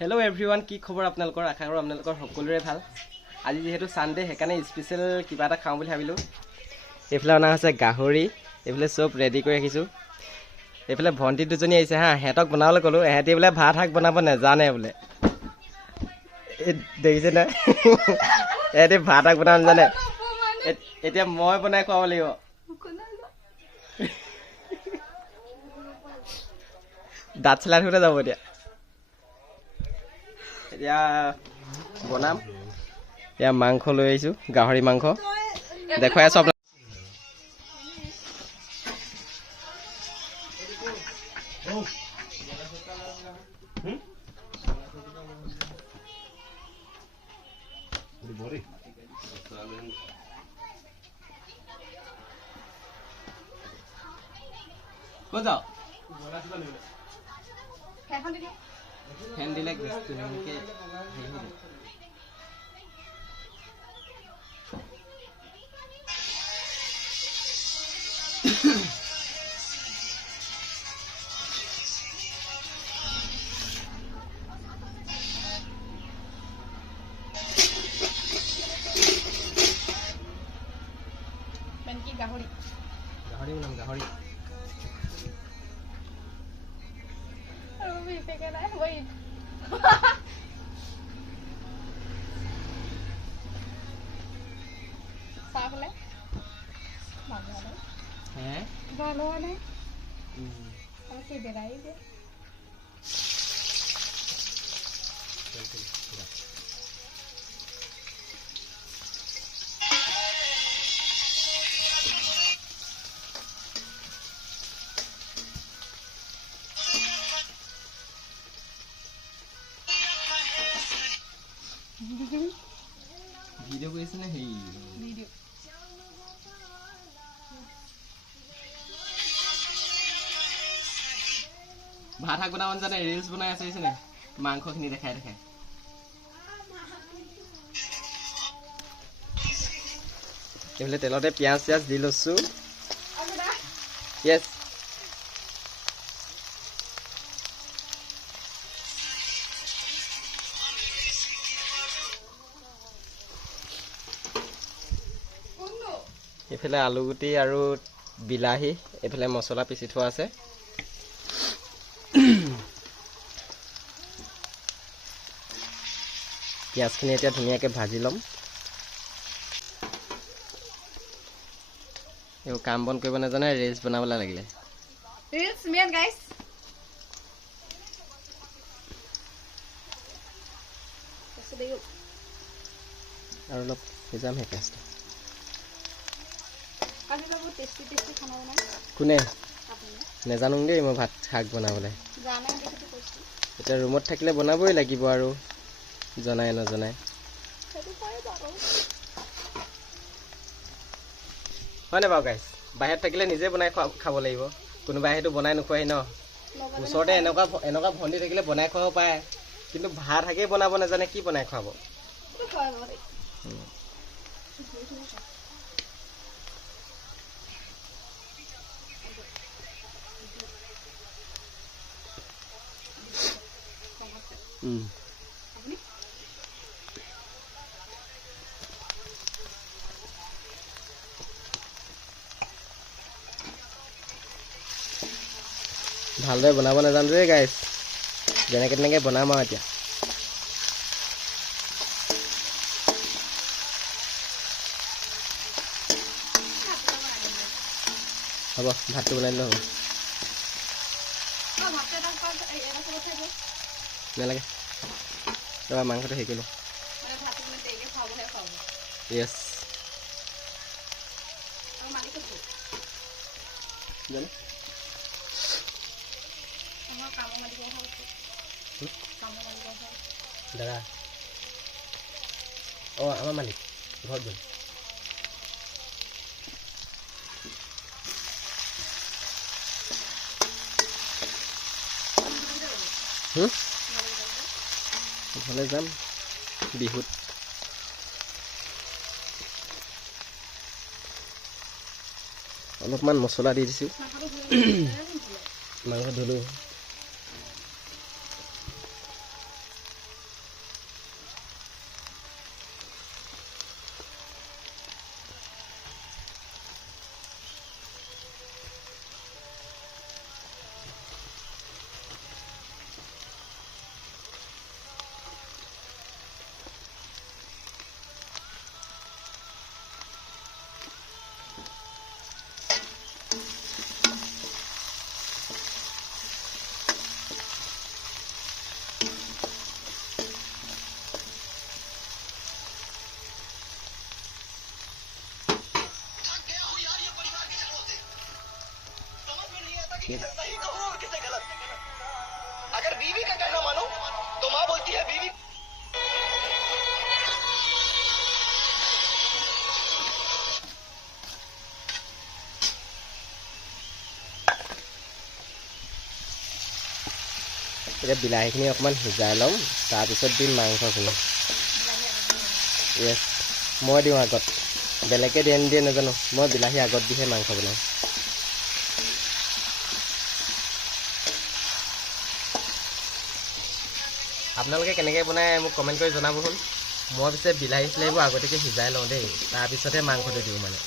Hello' everyone, কি খবৰ আপোনালোকৰ? আশা কৰোঁ আপোনালোকৰ সকলোৰে ভাল। আজি যিহেতু ছানডে, সেইকাৰণে স্পেচিয়েল কিবা এটা খাওঁ বুলি ভাবিলোঁ। এইফালে অনা হৈছে গাহৰি, এইফালে চব ৰেডি কৰি ৰাখিছোঁ। এইফালে ভণ্টি দুজনী আহিছে হা, সিহঁতক বনাবলৈ ক'লোঁ। এহঁতি বোলে ভাত শাক বনাব নেজানে বোলে। দেখিছে নাই? এহঁতি ভাত শাক বনাব নেজানে। এতিয়া মই বনাই খুৱাব লাগিব। দাঁত চেলাই থাকোঁতে যাব এতিয়া। এতিয়া বনাম। এতিয়া মাংস লৈ আহিছোঁ, গাহৰি মাংস দেখুৱাই আছোঁ আপোনাক। ক'ত যাওঁ? ফেন দিলে ধুনীয়াকৈ হেৰি হৈ যায়। গাহৰি বনাম, গাহৰি। ভিডিঅ' কৰিছে নে? হেৰি ভাত শাক বনাব জানে, ৰিলচ বনাই আছে নে? মাংসখিনি দেখাই দেখাই। এইফালে তেলতে পিঁয়াজ চিয়াজ দি লৈছোঁ। য়েছ। এইফালে আলুগুটি আৰু বিলাহী, এইফালে মছলা পিচি থোৱা আছে। পিঁয়াজখিনি এতিয়া ধুনীয়াকৈ ভাজি ল'ম। এইবোৰ কাম বন কৰিব নাজানে, ৰিলচ বনাবলৈ লাগিলে। ৰিলচ মেন গাইছ। আৰু অলপ সিজাম সেই পেষ্টটো। কোনে? নেজানো দেই মই ভাত শাক বনাবলৈ। এতিয়া ৰুমত থাকিলে বনাবই লাগিব আৰু, জনাই নজনাই। হয়নে বাৰু গাইছ? বাহিৰত থাকিলে নিজে বনাই খাব লাগিব। কোনোবাই সেইটো বনাই নোখোৱাহি ন। ওচৰতে এনেকুৱা ভণ্টি থাকিলে বনাই খুৱাব পাৰে, কিন্তু ভাত শাকেই বনাব নাজানে, কি বনাই খুৱাব? ভালদৰে বনাব নাজানো দেই গাইছ, যেনেকৈ তেনেকৈ বনাম আৰু এতিয়া। হ'ব, ভাতটো বনাই দিলে হ'ব। নালাগে, ৰবা মাংসটো হেৰি কৰি লওঁ। য়েছ। দাদা, অঁ আমাৰ মালিক ঘৰত গ'ল। ঘৰলৈ যাম বিহুত। অলপমান মছলা দি দিছোঁ। মাংস ধুলোঁ। सही कहूं और किसे गलत? अगर बीवी का कहना मानो तो माँ बोलती है बीवी এতিয়া বিলাহীখিনি অকণমান সিজাই ল'ম, তাৰপিছত দিম মাংসখিনি। য়েছ, মই দিওঁ আগত, বেলেগে দিয়ে নিদিয়ে নাজানো, মই বিলাহী আগত দিহে মাংস বনাওঁ। আপোনালোকে কেনেকৈ বনায় মোক কমেণ্ট কৰি জনাবচোন। মই পিছে বিলাহী চিলাহীবোৰ আগতীয়াকৈ সিজাই লওঁ দেই, তাৰপিছতহে মাংসটো দিওঁ মানে।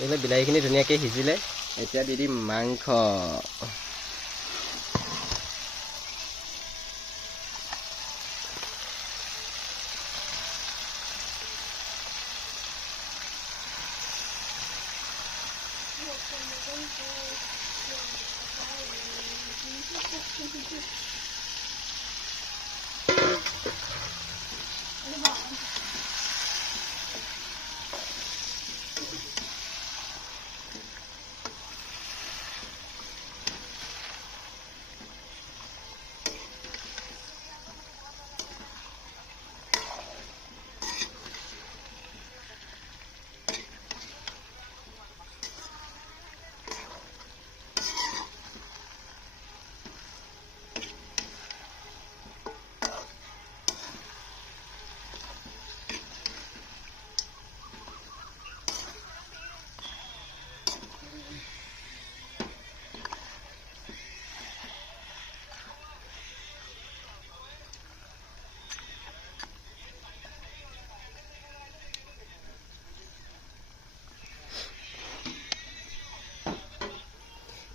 এইবিলাক বিলাহীখিনি ধুনীয়াকৈ সিজিলে, এতিয়া দি দিম মাংস।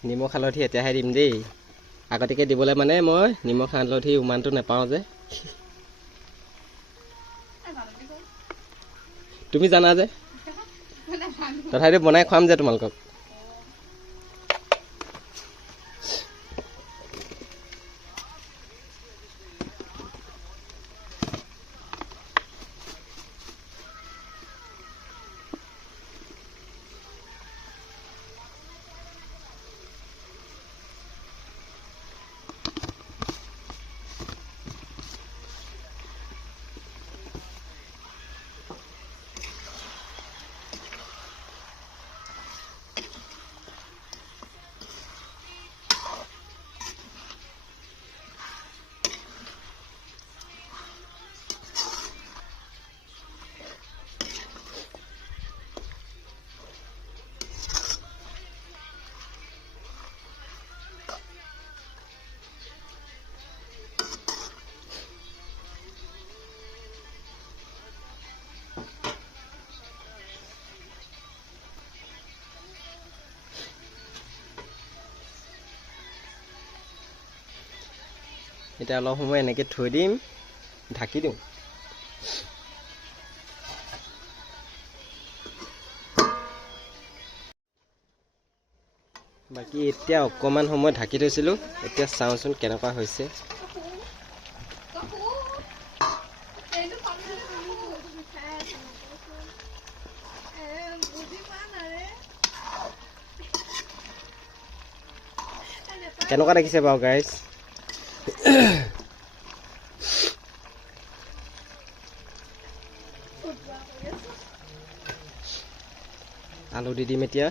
নিমখ হালধি এতিয়াহে দিম দেই, আগতীয়াকৈ দিবলৈ মানে মই নিমখ হালধি উমানটো নাপাওঁ যে। তুমি জানা যে, তথাপিতো বনাই খুৱাম যে তোমালোকক। এতিয়া অলপ সময় এনেকৈ থৈ দিম, ঢাকি দিওঁ। বাকী এতিয়া অকণমান সময় ঢাকি থৈছিলোঁ, এতিয়া চাওঁচোন কেনেকুৱা হৈছে। কেনেকুৱা দেখিছে বাৰু গাইজ? আলু দি দিম এতিয়া।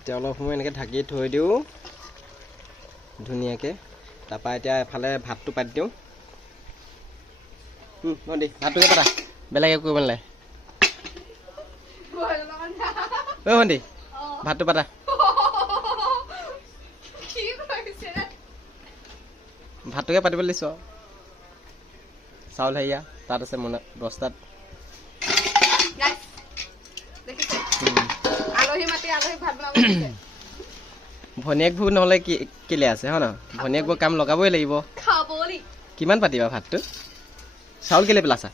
এতিয়া অলপ সময় এনেকৈ ঢাকি থৈ দিওঁ ধুনীয়াকৈ। তাৰপৰা এতিয়া এফালে ভাতটো পাতি দিওঁ। ভণ্টি ভাতটোকে পাতা, বেলেগ একো কৰিব নালাগে। ঐ ভণ্টি ভাতটো পাতা। ভাতটোকে পাতিবলৈ দিছোঁ আৰু। চাউল হেৰিয়া তাত আছে মনে বস্তাত। ভনীয়েকবোৰ নহ'লে কি কেলে আছে হয় নহয়? ভনীয়েকবোৰ কাম লগাবই লাগিব। কিমান পাতিবা ভাতটো? চাউল কেলে পেলাছা?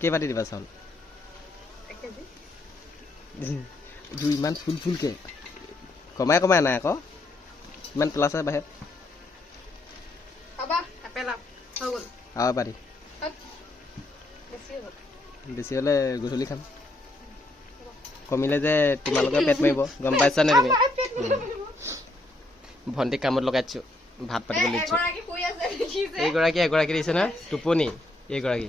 কেইবাটি দিবা চাউল? ইমান ফুলকৈ কমাই কমাই নাই আকৌ। ইমান পেলাছা বাহিৰত আৰু পাৰি। বেছি হ'লে গধূলি খাম। কমিলে যে তোমালোকে পেট মাৰিব, গম পাইছা নে তুমি? ভণ্টিক কামত লগাইছোঁ, ভাত পাতিবলৈ দিছোঁ। এগৰাকী দিছে নহয় টোপনি। এইগৰাকী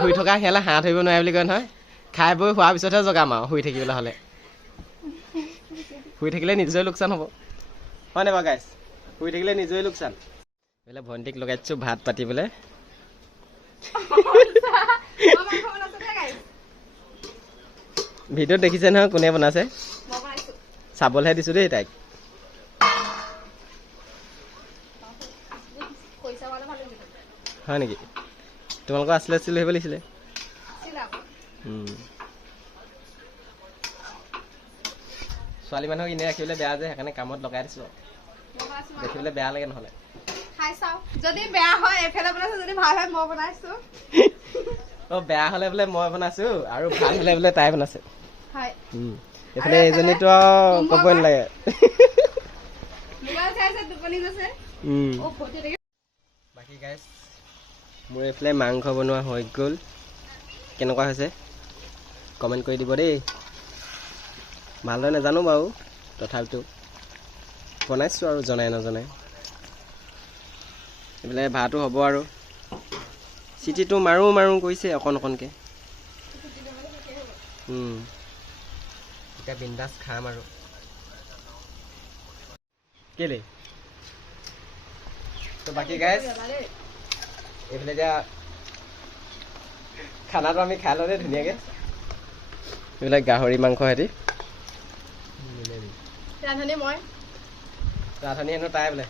শুই থকা সিহঁতে হাঁহ ধৰিব নোৱাৰে বুলি কয় নহয়। খাই বৈ খোৱাৰ পিছতহে জগাম আৰু শুই থাকিবলৈ হ'লে। শুই থাকিলে নিজৰে লোকচান হ'ব হয় নাই বাৰু গাইছ? শুই থাকিলে নিজৰে লোকচান। এইফালে ভণ্টিক লগাইছোঁ ভাত পাতিবলৈ। ভিডিঅ'ত দেখিছে নহয় কোনে বনাইছে? চাবলৈহে দিছোঁ দেই তাইক। হয় নেকি? তোমালোকৰ আছিলে আহিব লাগিছিলে। ছোৱালী মানুহক এনেই ৰাখিবলৈ বেয়া যে, সেইকাৰণে কামত লগাই দিছোঁ। দেখিবলৈ বেয়া লাগে নহ'লে। যদি বেয়া হয় এফালে বনাইছো, যদি ভাল হয় মই বনাইছো। বেয়া হ'লে বোলে মই বনাইছো আৰু ভাল হ'লে বোলে তাই বনাইছে। এইফালে এইজনীতো আৰু ক'বই নালাগে। বাকী গাইছ মোৰ এইফালে মাংস বনোৱা হৈ গ'ল। কেনেকুৱা হৈছে কমেণ্ট কৰি দিব দেই। ভালদৰে নাজানো বাৰু, তথাপিতো বনাইছোঁ আৰু জনাই নজনাই। এইফালে ভাতো হ'ব আৰু। চিটিটো মাৰোঁ কৰিছে অকণ অকণকৈ। এতিয়া বিন্দাছ খাম আৰু। কেলে তো বাকী গাইছ এইফালে এতিয়া খানাটো আমি খাই লওঁ দেই ধুনীয়াকৈ। এইবিলাক গাহৰি মাংস হেতি ৰান্ধনি হেনো তাই বোলে।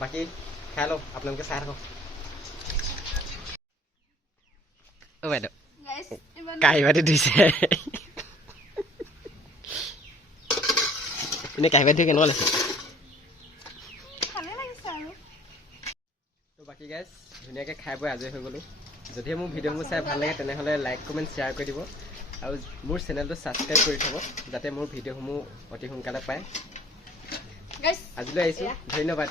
বাকী খাই লওঁ, আপোনালোকে চাই থাকক। অ' বাইদেউ কাঁহী বাতি ধুইছে। এনেই কাঁহী বাতি ধুই কেনেকুৱা লাগিছে? তো বাকী গাইছ ধুনীয়াকৈ খাই বৈ আজৰি হৈ গ'লোঁ। যদিহে মোৰ ভিডিঅ'বোৰ চাই ভাল লাগে তেনেহ'লে লাইক কমেণ্ট শ্বেয়াৰ কৰি দিব আৰু মোৰ চেনেলটো ছাবস্ক্ৰাইব কৰি থ'ব, যাতে মোৰ ভিডিঅ'সমূহ অতি সোনকালে পায়। আজিলৈ আহিছোঁ, ধন্যবাদ।